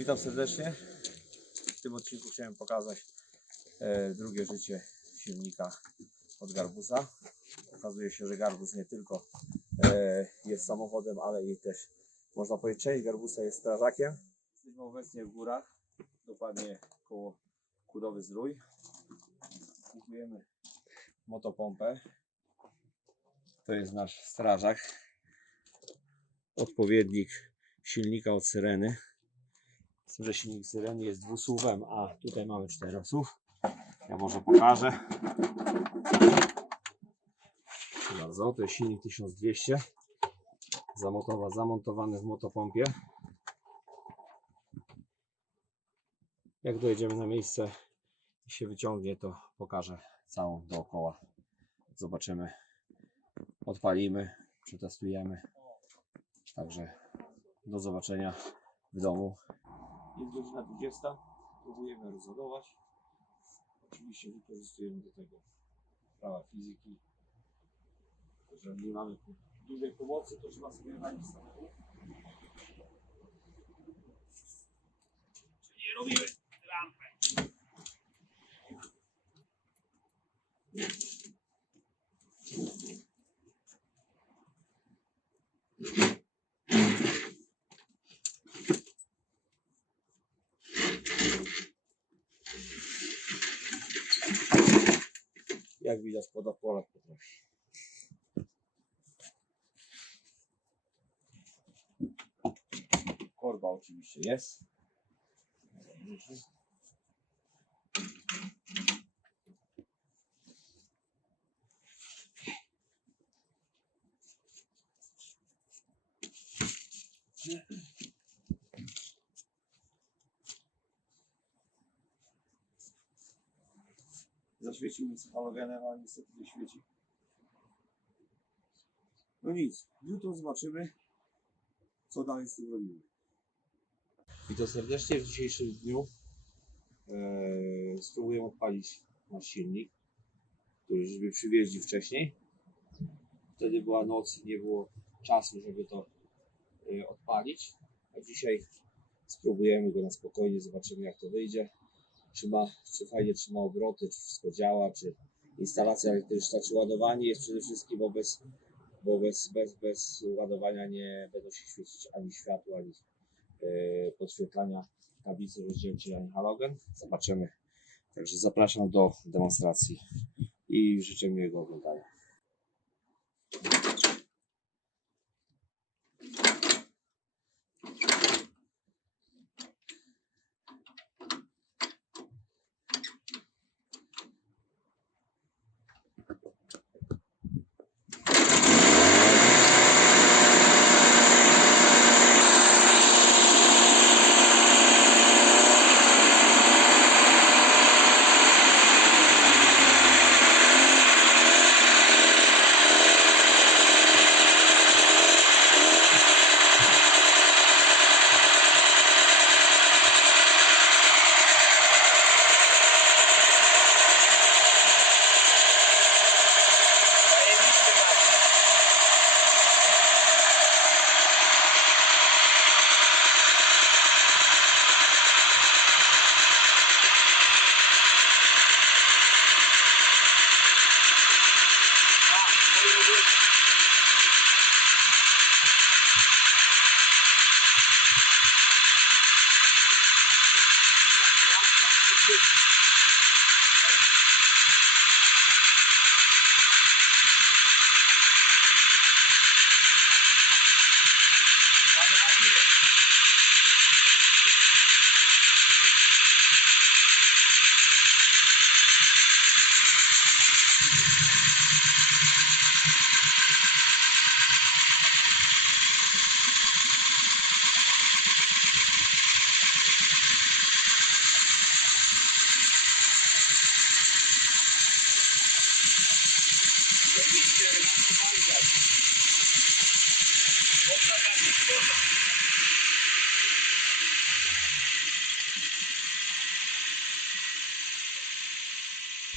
Witam serdecznie. W tym odcinku chciałem pokazać e, drugie życie silnika od Garbusa. Okazuje się, że Garbus nie tylko e, jest samochodem, ale i też można powiedzieć część Garbusa jest strażakiem. Jesteśmy obecnie w górach, dokładnie koło Kudowy Zdrój. Kupujemy motopompę. To jest nasz strażak. Odpowiednik silnika od Syreny. Że silnik Syreny jest dwusuwem, a tutaj mamy czterosów. Ja może pokażę. Proszę bardzo, to jest silnik 1200. Zamontowa, zamontowany w motopompie. Jak dojedziemy na miejsce i się wyciągnie, to pokażę całą dookoła. Zobaczymy, odpalimy, przetestujemy. Także do zobaczenia w domu. Jest godzina 20. Próbujemy rozładować. Oczywiście wykorzystujemy do tego prawa fizyki. Jeżeli mamy dużej pomocy, to trzeba sobie radzić samemu. Jak widać, poda Polak potrafi. Korba oczywiście jest. Zaświecił mi halogenem, ale niestety nie świeci. No nic, jutro zobaczymy, co dalej z tym robimy. Witam serdecznie w dzisiejszym dniu. Eee, spróbuję odpalić nasz silnik, który żeśmy przywieźli wcześniej. Wtedy była noc i nie było czasu, żeby to e, odpalić. A dzisiaj spróbujemy go na spokojnie, zobaczymy jak to wyjdzie. Czy, ma, czy fajnie trzyma obroty, czy wszystko działa, czy instalacja elektryczna, czy ładowanie jest przede wszystkim, bo bez, bo bez, bez, bez ładowania nie będą się świecić ani światło, ani e, podświetlania tablicy rozdzielczej, ani halogen. Zobaczymy. Także zapraszam do demonstracji i życzę miłego oglądania.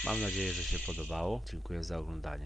Mam nadzieję, że się podobało. Dziękuję za oglądanie.